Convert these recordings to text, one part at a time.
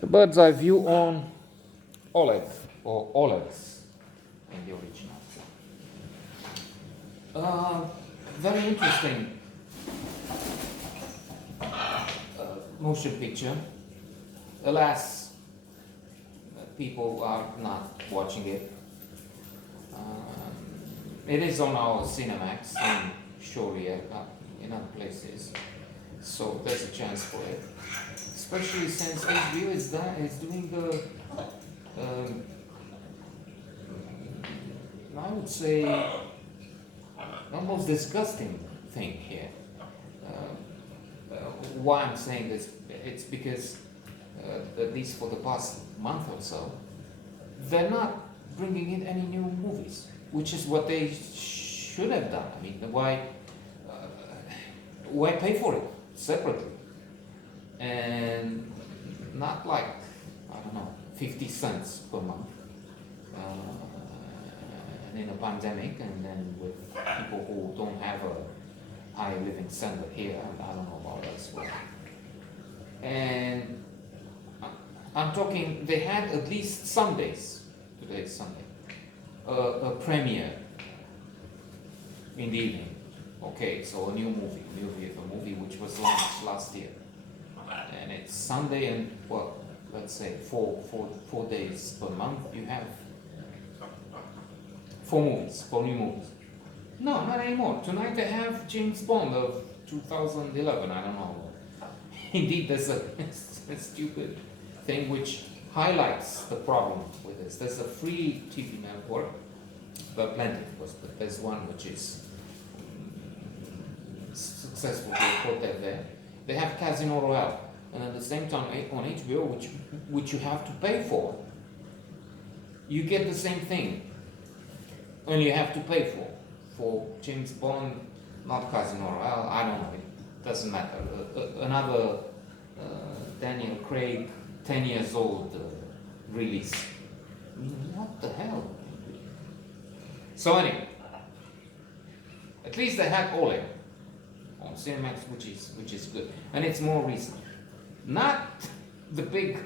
A bird's eye view on Oleg, or Olegs in the original. Very interesting motion picture. Alas, people are not watching it. It is on our Cinemax in Shoria, in other places, so there's a chance for it. Especially since HBO is doing the, I would say, almost disgusting thing here. Why I'm saying this, it's because at least for the past month or so, they're not bringing in any new movies, which is what they should have done. I mean, why pay for it separately and not like, I don't know, 50 cents per month, and in a pandemic, and then with people who don't have a high living standard here, I don't know about elsewhere. And I'm talking, they had at least Sundays, today is Sunday, a premiere in the evening. Okay, so a movie which was launched last year. And it's Sunday, and well, let's say four days per month you have four new movies. No, not anymore. Tonight they have James Bond of 2011, I don't know. Indeed, there's a stupid thing which highlights the problem with this. There's a free TV network, but plenty of course, but there's one which is successful to put that there. They have Casino Royale, and at the same time on HBO, which you have to pay for, you get the same thing, and you have to pay for James Bond, not Casino Royale. I don't know. It doesn't matter. Another Daniel Craig, 10 years old release. I mean, what the hell? So anyway, at least they had Oleg on Cinemax, which is good, and it's more recent. Not the big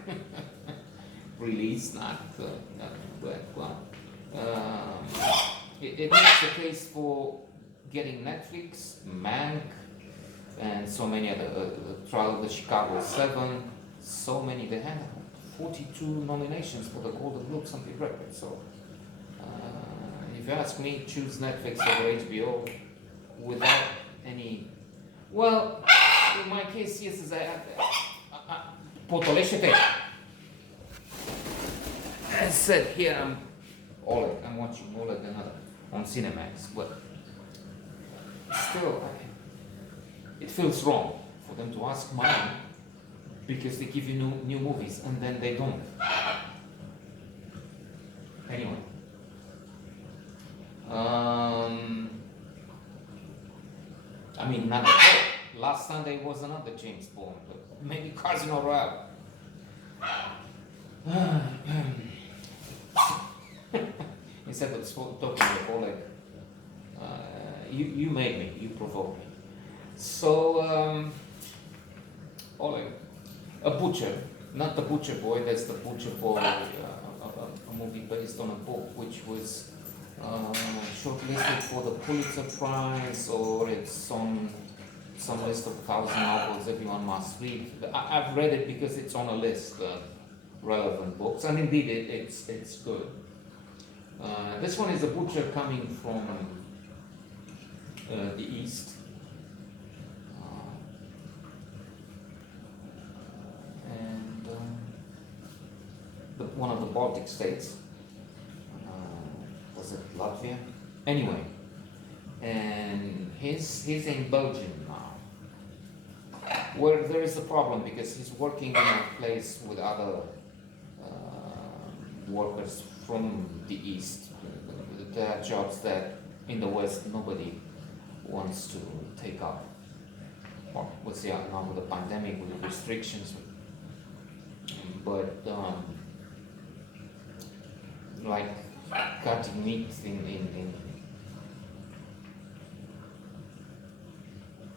release, it makes the case for getting Netflix, Mank, and so many other Trial of the Chicago 7. So many. They had 42 nominations for the Golden Globe, something record. So, if you ask me, choose Netflix over HBO without any. Well, in my case, yes, as Potolește. As said here, I'm watching Oleg another on Cinemax, but still, it feels wrong for them to ask money because they give you new movies and then they don't. Anyway, I mean, not at all. Last Sunday was another James Bond, but maybe Casino Royale. Instead of talking to Oleg, you made me, you provoked me. So, Oleg, a butcher, not the Butcher Boy, that's the Butcher Boy, a movie based on a book which was shortlisted for the Pulitzer Prize, or it's on some list of 1,000 novels everyone must read. I've read it because it's on a list of relevant books, and indeed it's good. This one is a butcher coming from the east, and one of the Baltic states. Was it Latvia? Anyway, and he's in Belgium now, where there is a problem because he's working in a place with other workers from the east. There are jobs that in the west nobody wants to take up. Or we'll see now with the pandemic, with the restrictions. But like cutting meat in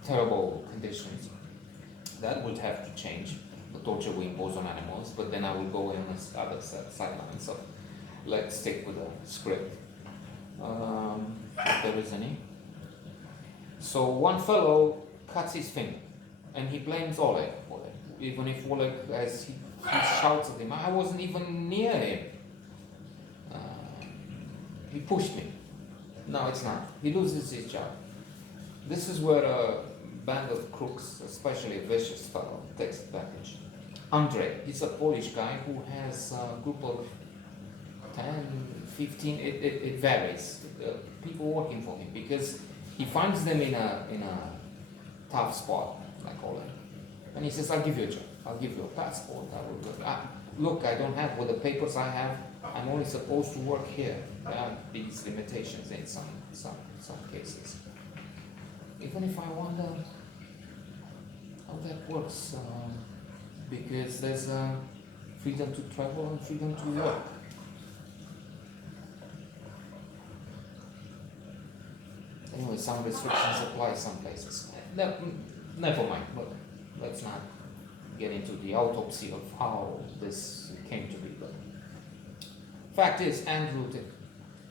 terrible conditions, that would have to change. the torture we impose on animals, but then I will go in the other sideline. So let's stick with the script, if there is any. So one fellow cuts his finger, and he blames Oleg for it. Even if Oleg, as he shouts at him, I wasn't even near him. He pushed me. No, it's not. He loses his job. This is where a band of crooks, especially a vicious fellow, takes advantage. Andrei, he's a Polish guy who has a group of 10, 15, it varies, people working for him, because he finds them in a tough spot, like Oleg. And he says, I'll give you a job. I'll give you a passport. I will go. Look, I don't have what the papers I have. I'm only supposed to work here. There are these limitations in some cases. Even if I wonder how that works, because there's freedom to travel and freedom to work. Anyway, some restrictions apply some places. Never mind, but let's not get into the autopsy of how this came to be. But fact is, Andrew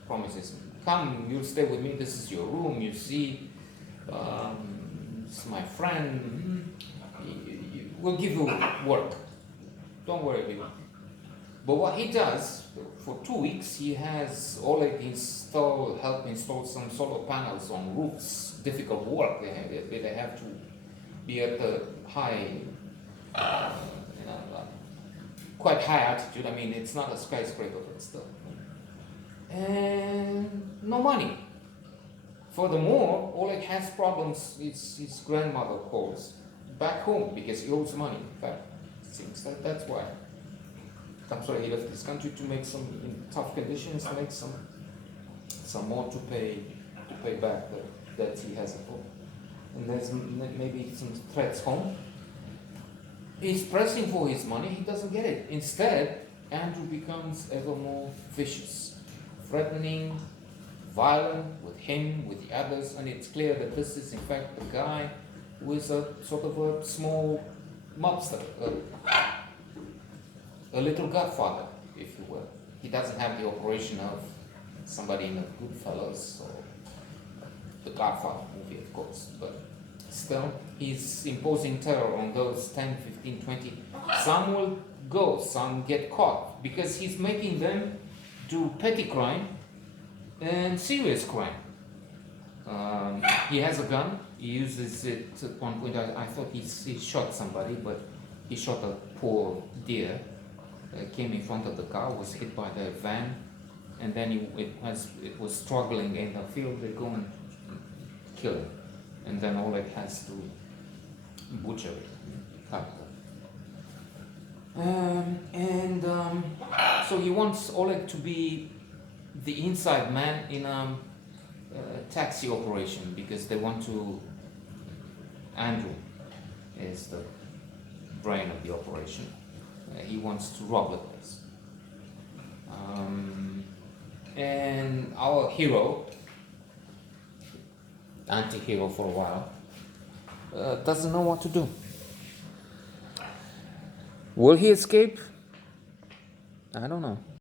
promises me, come, you'll stay with me, this is your room, you see, it's my friend, we'll give you work, don't worry about it. But what he does, for 2 weeks, he has Oleg help install some solar panels on roofs, difficult work, they have to be at the high, quite high altitude. I mean, it's not a skyscraper, but still. And no money. Furthermore, Oleg has problems. His grandmother calls back home because he owes money. In fact, it seems that that's why. That's why he left this country, to make some, in tough conditions, make some more to pay back the debts he has at home. And there's maybe some threats home. He's pressing for his money, he doesn't get it. Instead, Andrew becomes ever more vicious, threatening, violent with him, with the others, and it's clear that this is in fact the guy who is a sort of a small mobster, a little godfather, if you will. He doesn't have the operation of somebody in the Goodfellas or the Godfather movie, of course, but still, he's imposing terror on those 10, 15, 20. Some will go, some get caught, because he's making them do petty crime and serious crime. He has a gun, he uses it at one point. I thought he shot somebody, but he shot a poor deer. Came in front of the car, was hit by the van, and then it was struggling in the field. They go and kill it. And then Oleg has to butcher it, cut it. So he wants Oleg to be the inside man in a taxi operation, because they want to. Andrew is the brain of the operation. He wants to rob the place. And our hero, anti-hero for a while, doesn't know what to do. Will he escape? I don't know.